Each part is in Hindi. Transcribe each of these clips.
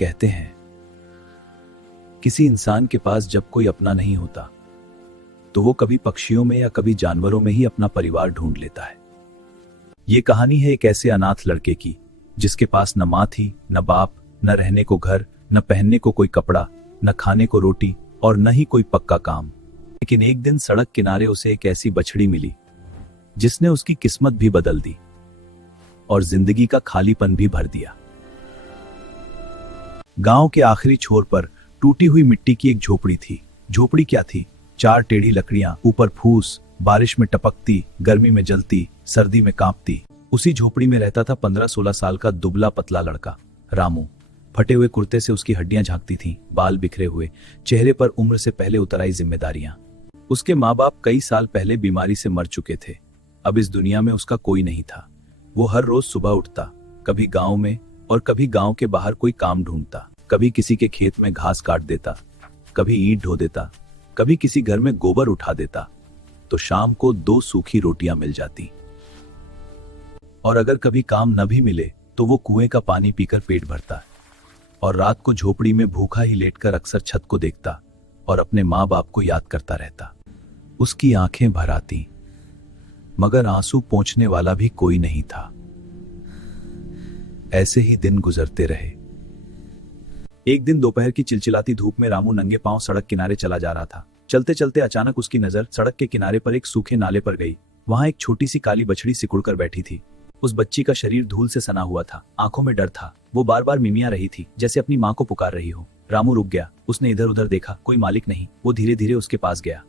कहते हैं किसी इंसान के पास जब कोई अपना नहीं होता तो वो कभी पक्षियों में या कभी जानवरों में ही अपना परिवार ढूंढ लेता है। ये कहानी है एक ऐसे अनाथ लड़के की जिसके पास न माँ थी, न बाप, न रहने को घर, न पहनने को कोई कपड़ा, न खाने को रोटी और न ही कोई पक्का काम। लेकिन एक दिन सड़क किनारे उसे एक ऐसी बछड़ी मिली जिसने उसकी किस्मत भी बदल दी और जिंदगी का खालीपन भी भर दिया। गांव के आखिरी छोर पर टूटी हुई मिट्टी की एक झोपड़ी थी। झोपड़ी क्या थी? 4 टेढ़ी लकड़ियां, ऊपर फूस, बारिश में टपकती, गर्मी में जलती, सर्दी में कांपती। उसी झोपड़ी में रहता था 15-16 साल का दुबला पतला लड़का रामू। फटे हुए कुर्ते से उसकी हड्डियां झांकती थीं, बाल बिखरे हुए, चेहरे पर उम्र से पहले उतर आई जिम्मेदारियां। उसके माँ बाप कई साल पहले बीमारी से मर चुके थे। अब इस दुनिया में उसका कोई नहीं था। वो हर रोज सुबह उठता, कभी गांव में और कभी गांव के बाहर कोई काम ढूंढता। कभी किसी के खेत में घास काट देता, कभी ईंट ढो देता, कभी किसी घर में गोबर उठा देता, तो शाम को 2 सूखी रोटियां मिल जाती। और अगर कभी काम न भी मिले तो वो कुएं का पानी पीकर पेट भरता और रात को झोपड़ी में भूखा ही लेटकर अक्सर छत को देखता और अपने माँ बाप को याद करता रहता। उसकी आंखें भर आती मगर आंसू पोंछने वाला भी कोई नहीं था। ऐसे ही दिन गुजरते रहे। एक दिन दोपहर की चिलचिलाती धूप में रामू नंगे पांव सड़क किनारे चला जा रहा था। चलते चलते अचानक उसकी नजर सड़क के किनारे पर एक सूखे नाले पर गई। वहां एक छोटी सी काली बछड़ी सिकुड़कर बैठी थी। उस बच्ची का शरीर धूल से सना हुआ था, आंखों में डर था। वो बार बार मिमिया रही थी, जैसे अपनी माँ को पुकार रही हो। रामू रुक गया। उसने इधर उधर देखा, कोई मालिक नहीं। वो धीरे धीरे उसके पास गया।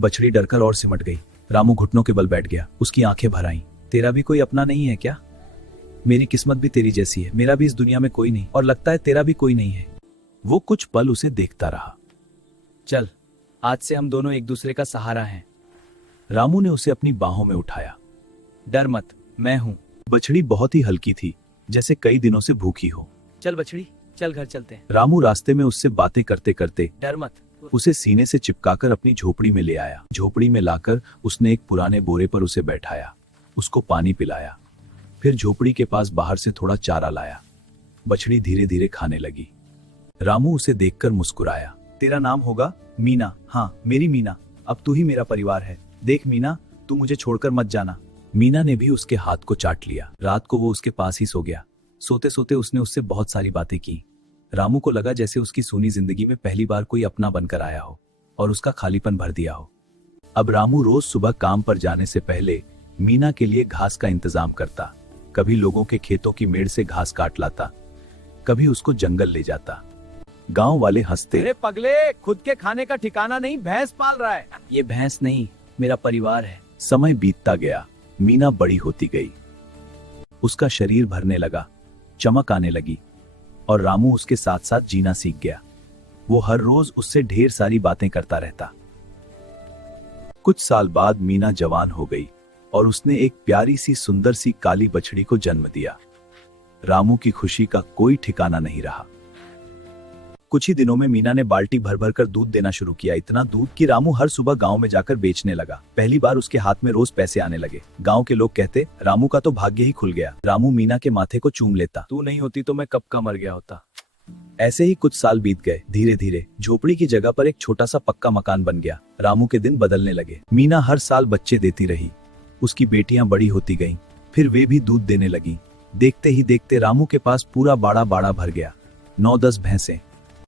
बछड़ी डरकर और सिमट गई। रामू घुटनों के बल बैठ गया। उसकी आंखें भर आईं। तेरा भी कोई अपना नहीं है क्या? मेरी किस्मत भी तेरी जैसी है। मेरा भी इस दुनिया में कोई नहीं और लगता है तेरा भी कोई नहीं है। वो कुछ पल उसे देखता रहा। चल, आज से हम दोनों एक दूसरे का सहारा हैं। रामू ने उसे अपनी बाहों में उठाया। डर मत, मैं हूं। बछड़ी बहुत ही हल्की थी, जैसे कई दिनों से भूखी हो। चल बछड़ी, चल घर चलते हैं। रामू रास्ते में उससे बातें करते करते डर मत उसे सीने से चिपकाकर अपनी झोपड़ी में ले आया। झोपड़ी में लाकर उसने एक पुराने बोरे पर उसे बैठाया, उसको पानी पिलाया, फिर झोपड़ी के पास बाहर से थोड़ा चारा लाया। बछड़ी धीरे धीरे खाने लगी। रामू उसे देखकर मुस्कुराया। तेरा नाम होगा मीना? हाँ, मेरी मीना। अब तू ही मेरा परिवार है। देख मीना, तू मुझे छोड़कर मत जाना। मीना ने भी उसके हाथ को चाट लिया। रात को वो उसके पास ही सो गया। सोते सोते उसने उससे बहुत सारी बातें की। रामू को लगा जैसे उसकी सूनी जिंदगी में पहली बार कोई अपना बनकर आया हो और उसका खालीपन भर दिया हो। अब रामू रोज सुबह काम पर जाने से पहले मीना के लिए घास का इंतजाम करता। कभी लोगों के खेतों की मेड़ से घास काट लाता, कभी उसको जंगल ले जाता। गांव वाले हंसते, अरे पगले, खुद के खाने का ठिकाना नहीं, भैंस पाल रहा है। ये भैंस नहीं, मेरा परिवार है। समय बीतता गया। मीना बड़ी होती गई। उसका शरीर भरने लगा, चमक आने लगी और रामू उसके साथ साथ जीना सीख गया। वो हर रोज उससे ढेर सारी बातें करता रहता। कुछ साल बाद मीना जवान हो गई और उसने एक प्यारी सी सुंदर सी काली बछड़ी को जन्म दिया। रामू की खुशी का कोई ठिकाना नहीं रहा। कुछ ही दिनों में मीना ने बाल्टी भर भर कर दूध देना शुरू किया। इतना दूध कि रामू हर सुबह गांव में जाकर बेचने लगा। पहली बार उसके हाथ में रोज पैसे आने लगे। गांव के लोग कहते, रामू का तो भाग्य ही खुल गया। रामू मीना के माथे को चूम लेता। तू नहीं होती तो मैं कब का मर गया होता। ऐसे ही कुछ साल बीत गए। धीरे धीरे झोपड़ी की जगह पर एक छोटा सा पक्का मकान बन गया। रामू के दिन बदलने लगे। मीना हर साल बच्चे देती रही। उसकी बेटियां बड़ी होती गईं, फिर वे भी दूध देने लगी। देखते ही देखते रामू के पास पूरा बाड़ा बाड़ा भर गया। 9-10 भैंसें।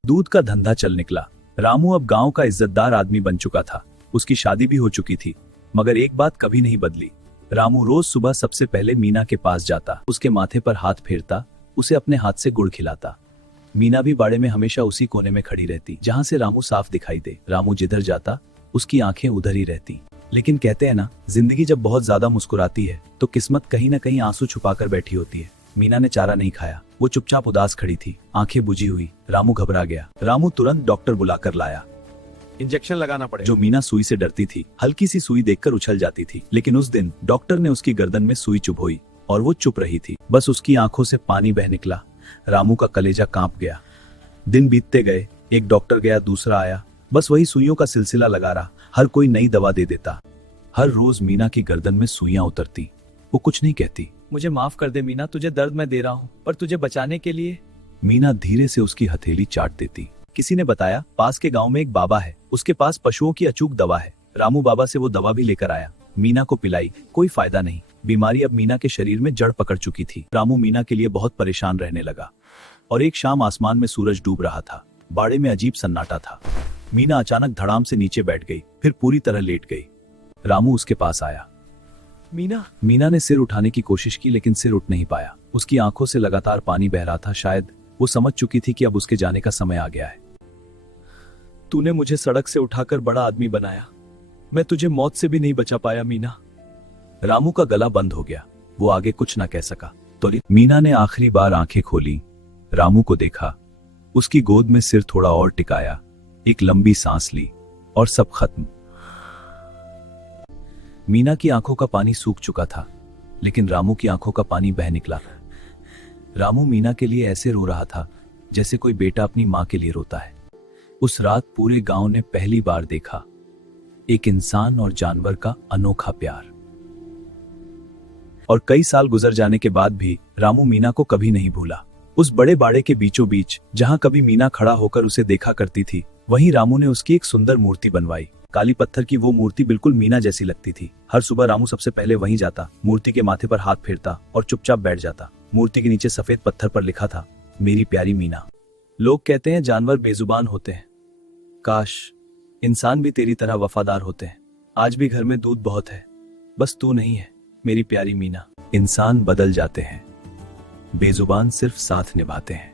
दूध का धंधा चल निकला। रामू अब गांव का इज्जतदार आदमी बन चुका था। उसकी शादी भी हो चुकी थी, मगर एक बात कभी नहीं बदली। रामू रोज सुबह सबसे पहले मीना के पास जाता, उसके माथे पर हाथ फेरता, उसे अपने हाथ से गुड़ खिलाता। मीना भी बाड़े में हमेशा उसी कोने में खड़ी रहती जहां से रामू साफ दिखाई दे। रामू जिधर जाता उसकी आंखें उधर ही रहती। लेकिन कहते हैं ना, जिंदगी जब बहुत ज्यादा मुस्कुराती है तो किस्मत कहीं ना कहीं आंसू छुपाकर बैठी होती है। मीना ने चारा नहीं खाया। वो चुपचाप उदास खड़ी थी, आंखें बुझी हुई। रामू घबरा गया। रामू तुरंत डॉक्टर बुलाकर लाया। इंजेक्शन लगाना पड़ेगा। जो मीना सुई से डरती थी, हल्की सी सुई देखकर उछल जाती थी। लेकिन उस दिन डॉक्टर ने उसकी गर्दन में सुई चुभोई और वो चुप रही थी। बस उसकी आंखों से पानी बह निकला। रामू का कलेजा कांप गया। दिन बीतते गए। एक डॉक्टर गया, दूसरा आया। बस वही सुइयों का सिलसिला लगा रहा। हर कोई नई दवा दे देता। हर रोज मीना की गर्दन में सुइयां उतरती। वो कुछ नहीं कहती। मुझे माफ कर दे मीना, तुझे दर्द मैं दे रहा हूँ, पर तुझे बचाने के लिए मीना धीरे से उसकी हथेली चाट देती। किसी ने बताया पास के गांव में एक बाबा है, उसके पास पशुओं की अचूक दवा है। रामू बाबा से वो दवा भी लेकर आया, मीना को पिलाई, कोई फायदा नहीं। बीमारी अब मीना के शरीर में जड़ पकड़ चुकी थी। रामू मीना के लिए बहुत परेशान रहने लगा। और एक शाम आसमान में सूरज डूब रहा था, बाड़े में अजीब सन्नाटा था। मीना अचानक धड़ाम से नीचे बैठ गई, फिर पूरी तरह लेट गई। रामू उसके पास आया। मीना ने सिर उठाने की कोशिश की लेकिन सिर उठ नहीं पाया। उसकी आंखों से लगातार पानी बह रहा था। शायद वो समझ चुकी थी कि अब उसके जाने का समय आ गया है। तूने मुझे सड़क से उठाकर बड़ा आदमी बनाया, मैं तुझे मौत से भी नहीं बचा पाया मीना। रामू का गला बंद हो गया, वो आगे कुछ ना कह सका। तो मीना ने आखिरी बार आंखें खोली, रामू को देखा, उसकी गोद में सिर थोड़ा और टिकाया, एक लंबी सांस ली और सब खत्म। मीना की आंखों का पानी सूख चुका था, लेकिन रामू की आंखों का पानी बह निकला। रामू मीना के लिए ऐसे रो रहा था जैसे कोई बेटा अपनी मां के लिए रोता है। उस रात पूरे गांव ने पहली बार देखा एक इंसान और जानवर का अनोखा प्यार। और कई साल गुजर जाने के बाद भी रामू मीना को कभी नहीं भूला। उस बड़े बाड़े के बीचों बीच जहां कभी मीना खड़ा होकर उसे देखा करती थी, वहीं रामू ने उसकी एक सुंदर मूर्ति बनवाई। काली पत्थर की वो मूर्ति बिल्कुल मीना जैसी लगती थी। हर सुबह रामू सबसे पहले वहीं जाता, मूर्ति के माथे पर हाथ फेरता और चुपचाप बैठ जाता। मूर्ति के नीचे सफेद पत्थर पर लिखा था, मेरी प्यारी मीना। लोग कहते हैं जानवर बेजुबान होते हैं, काश इंसान भी तेरी तरह वफादार होते हैं। आज भी घर में दूध बहुत है, बस तू नहीं है मेरी प्यारी मीना। इंसान बदल जाते हैं, बेजुबान सिर्फ साथ निभाते हैं।